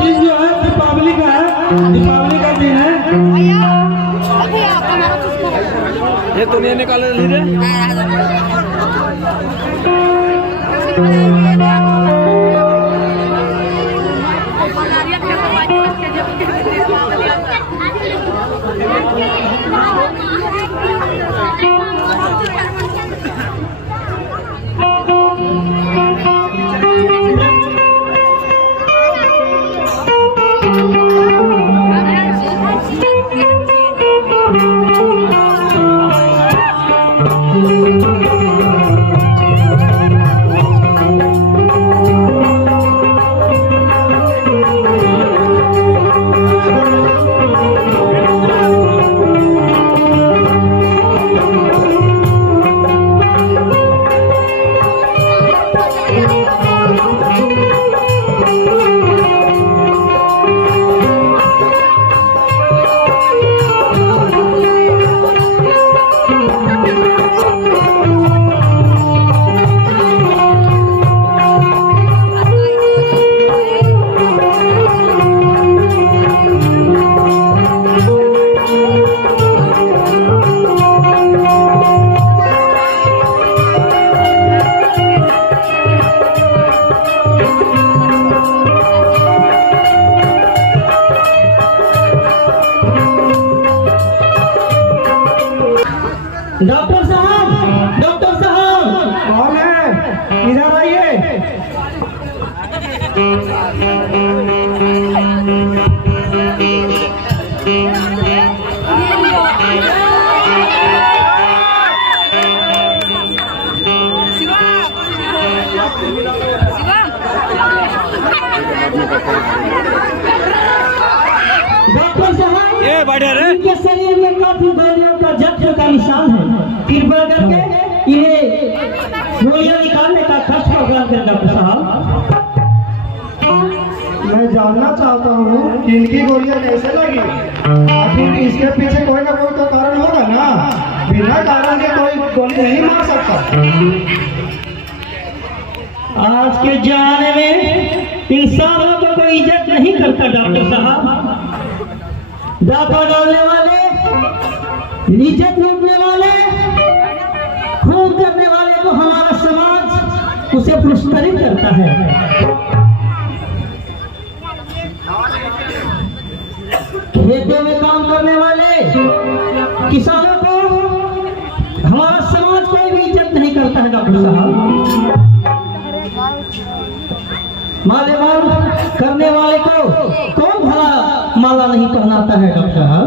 चीज जो है दीपावली का है, दीपावली का दिन है। ये तो नहीं निकाले लीजिए। डॉक्टर साहब, डॉक्टर साहब, कौन है? इधर आइए। डॉक्टर साहब, ये बैठे रे। इनके शरीर में काफी गोलियों का जख्म का निशान है। कृपया करके इन्हें गोलियां निकालने का खर्च प्रोग्राम करें डॉक्टर साहब। मैं जानना चाहता हूँ कि इनकी गोलियां कैसे लगी। आखिर इसके पीछे कोई ना कोई तो कारण होगा ना। बिना कारण के कोई गोली नहीं मार सकता। आज के जमाने में इंसानों को कोई इज्जत नहीं करता डॉक्टर साहब। डाका डालने वाले, इज्जत लूटने वाले, खून करने वाले को हमारा समाज उसे पुरस्कृत करता है। खेतों में काम करने वाले किसानों को हमारा समाज कोई भी इज्जत नहीं करता है डॉक्टर साहब। मालेमाल करने वाले को कौन भला माला नहीं पहनाता है डॉक्टर साहब।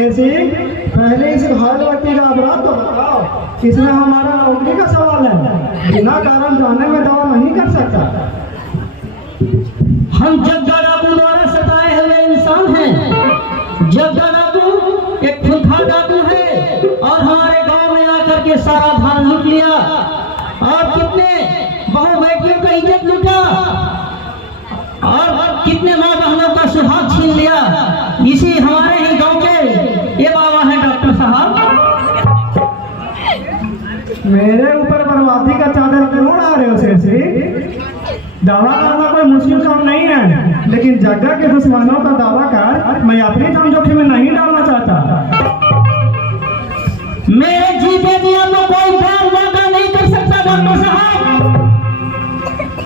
ऐसी पहले इस घायल व्यक्ति का अपराध तो बताओ। इसमें हमारा नौकरी का सवाल है। बिना कारण जाने में दवा नहीं कर सकता। हम जग्गा डाकू द्वारा सताए हुए इंसान हैं। जग्गा डाकू एक खूंखार डाकू है और हमारे गांव में आकर के सारा धान लूट लिया और कितने बहु बेटियों का इज्जत लूटा और कितने माँ बहनों का सुहाग छीन लिया। इसी हमारे ही गांव के ये बाबा है डॉक्टर साहब। मेरे ऊपर बर्बादी का चादर क्यों उड़ा रहे हो शेरसी? दावा करना कोई मुश्किल काम नहीं है, लेकिन जगह के दुश्मनों का दावा कर मैं अपनी जान जोखिम में नहीं डालना चाहता। मेरे जीते दिया तो कोई बार वादा नहीं कर सकता डॉक्टर साहब।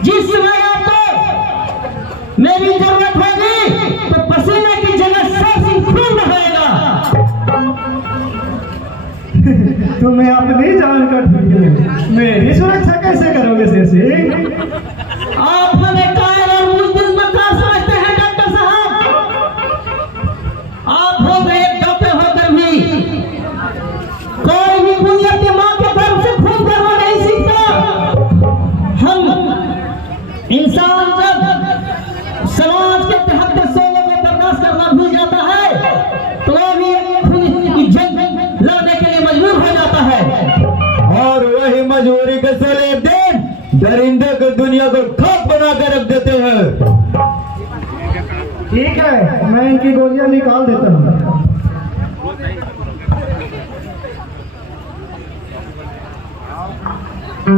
जिस समय आपको मेरी जरूरत होगी तो पसीने की जगह सिर्फ खून बहेगा। तुम्हें अपनी जान का मेरी सुरक्षा कैसे करोगे शेरसी? आप हमें कायर और बुज़दिल मक्कार समझते हैं डॉक्टर साहब। आप हो गए एक डॉक्टर होकर भी कोई भी बुनियाद की मां के गर्भ से खून करना नहीं सीखता। हम इंसान जब समाज के 73 सोलों को बर्दाश्त करना भूल जाता है तो वो भी एक खून की जंग लड़ने के लिए मजबूर हो जाता है। और वही मजबूरी के साले दिन दरिंदे को दुनिया को खाक बना कर रख देते हैं। ठीक है, मैं इनकी गोलियां निकाल देता हूँ। ऐसा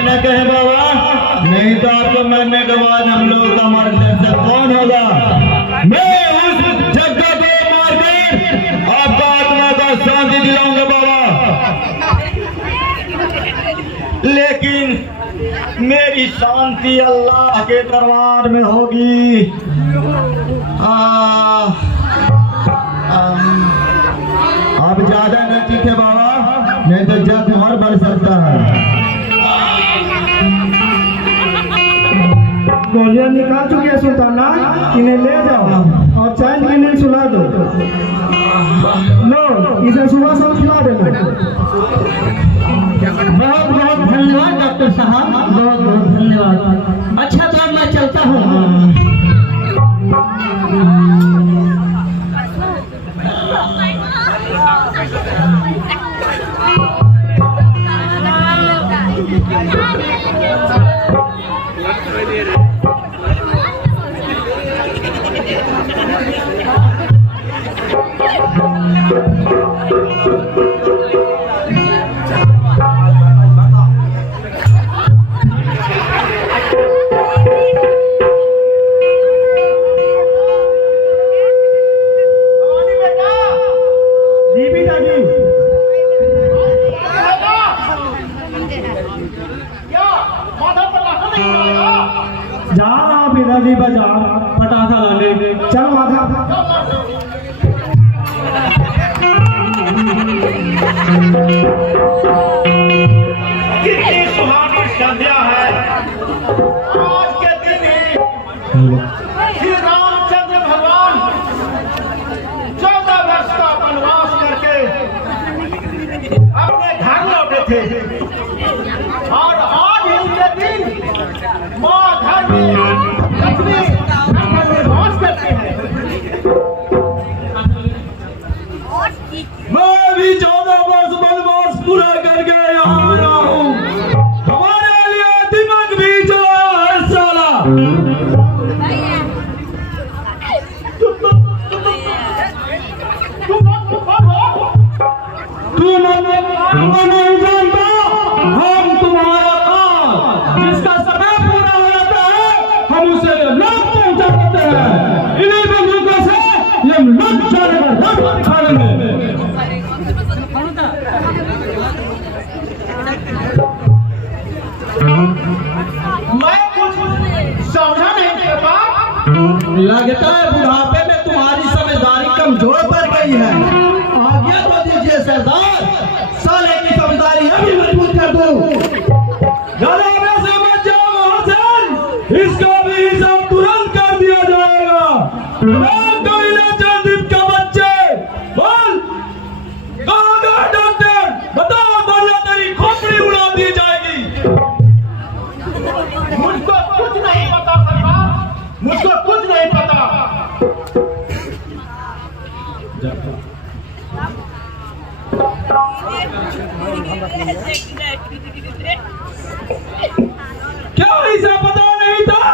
न कहे बाबा, नहीं तो आपको मरने के बाद हम लोग का मार्गदर्शक कौन होगा? मैं उस जगह को मारकर आपका आत्मा का शांति दिलाऊंगा बाबा। लेकिन मेरी शांति अल्लाह के दरबार में होगी। आप ज्यादा न चीखे बाबा, नहीं तो जख्म और बढ़ सकता है। गोलियां निकाल चुकी है सुल्ताना, इन्हें ले जाओ और चैन की नींद सुला दो। लो, इसे सुबह सब खिला देना। बहुत बहुत धन्यवाद डॉक्टर साहब, बहुत बहुत धन्यवाद। अच्छा तो अब मैं चलता हूँ। जा रहा हूँ पिताजी बाजार पटाखा लाने। चल माधा। कितनी सुहानी संध्या है। आज के दिन ही श्री रामचंद्र भगवान 14 वर्ष का वनवास करके अपने घर लौटे थे और आज ही के दिन माँ घर में लक्ष्मी घर में वास करते हैं। मैं भी 14 वर्ष वनवास पूरा करके यहाँ आया हूँ। हमारे लिए दिमाग भी जो है साला। तुम नहीं जानता, हम तुम्हारा काम जिसका समय पूरा हो जाता है हम उसे लाभ पहुंचा देते हैं। इन्हीं बंदूकों से ये लग जाने का रख खा लेंगे। मैं कुछ समझा नहीं पाता। लगता है बुढ़ापे में तुम्हारी समझदारी कमजोर पड़ गई है। आज्ञा तो दीजिए सरदार, साले की समझदारी अभी मजबूत कर दूं। ज्यादा में समझ जाओ महाजन, इसका भी हिसाब तुरंत कर दिया जाएगा। चंदीप का बच्चे बोल, कहाँ गया डॉक्टर? बताओ बोला तेरी खोपड़ी उड़ा दी जाएगी। मुझको कुछ नहीं पता सरकार, मुझको कुछ नहीं पता। क्या इसे पता नहीं था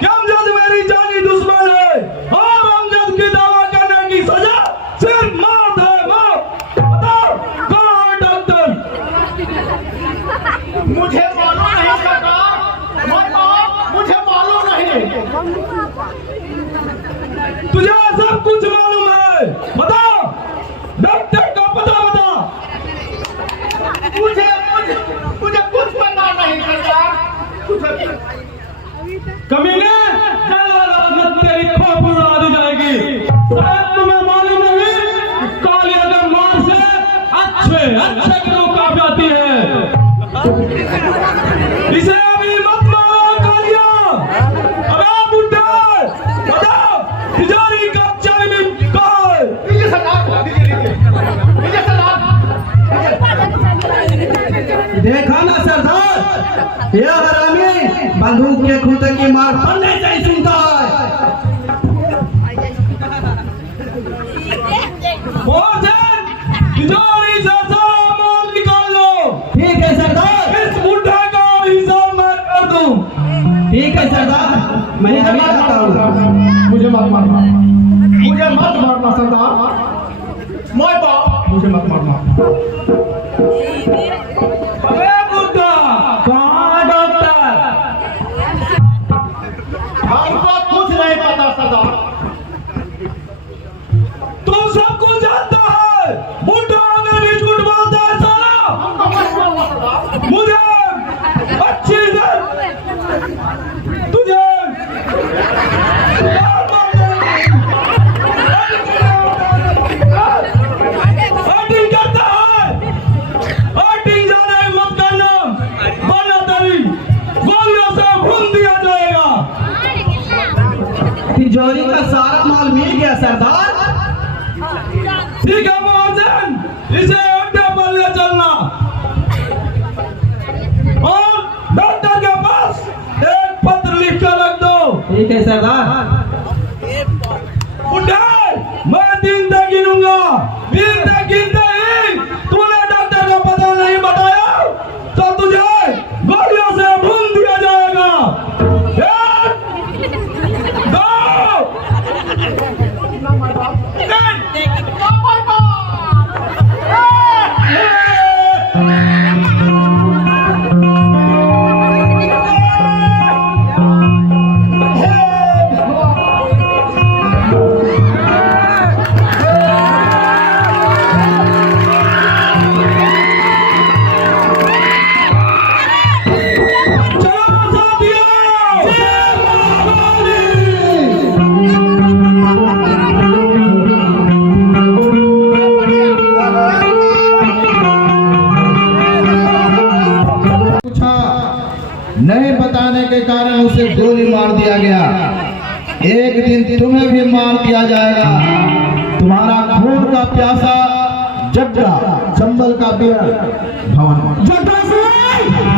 कि अमजद मेरी जानी दुश्मन है और अमजद की दावा करने की सजा सिर्फ मौत है, मौत। बताओ कहाँ है डॉक्टर? मुझे मालूम नहीं सरकार, मुझे मालूम नहीं। तुझे सब कुछ मालूम है, बताओ डॉक्टर का पता बता। मुझे कुछ पता नहीं सरकार। कमीने तेरी खोपड़ी उड़ा दी जाएगी। शायद तुम्हें मालूम नहीं, कालिया के मार से अच्छे की लोग काफी आती है। इसे अभी मत मारो कालिया। अब आप उठे, बताओ तिजारी का चाय में कहाँ है? दीजिए सरकार, दीजिए सरकार। देखा ना सरदार, यह हरामी बंदूक के खूंटे की मार पड़ने से ही सुनता है। ठीक है सरदार, मैं अभी आता हूँ। मुझे मत मारना, मुझे मत मारना सरदार, मुझे मत मारना। अरे बुड्ढा, कहाँ डॉक्टर? हमको कुछ नहीं पता सरदार। तू सब कुछ जानता है। बुड्ढा अगर भी झूठ बोलता है साला, हमको मत मारना सरदार। मुझे अच्छी से तुझे एक्टिंग करता है, एक्टिंग ज्यादा मत करना, वरना तेरी गोलियों से भून दिया जाएगा। तिजोरी का सारा माल मिल गया सरदार। ठीक है महाजन, इसे अड्डे पर ले चलना और डॉक्टर के पास एक पत्र लिख कर रख दो। ठीक है सरदार। बुड्ढे, मैं 3 तक गिनूंगा, 3 तक गिनते ही तूने डॉक्टर का पता नहीं बताया तो तुझे गोलियों से भून दिया जाएगा। 1, 2, 3। नहीं बताने के कारण उसे गोली मार दिया गया। एक दिन तुम्हें भी मार दिया जाएगा। तुम्हारा खून का प्यासा जग्गा, चंबल का बीर भवन। जग्गा सिंह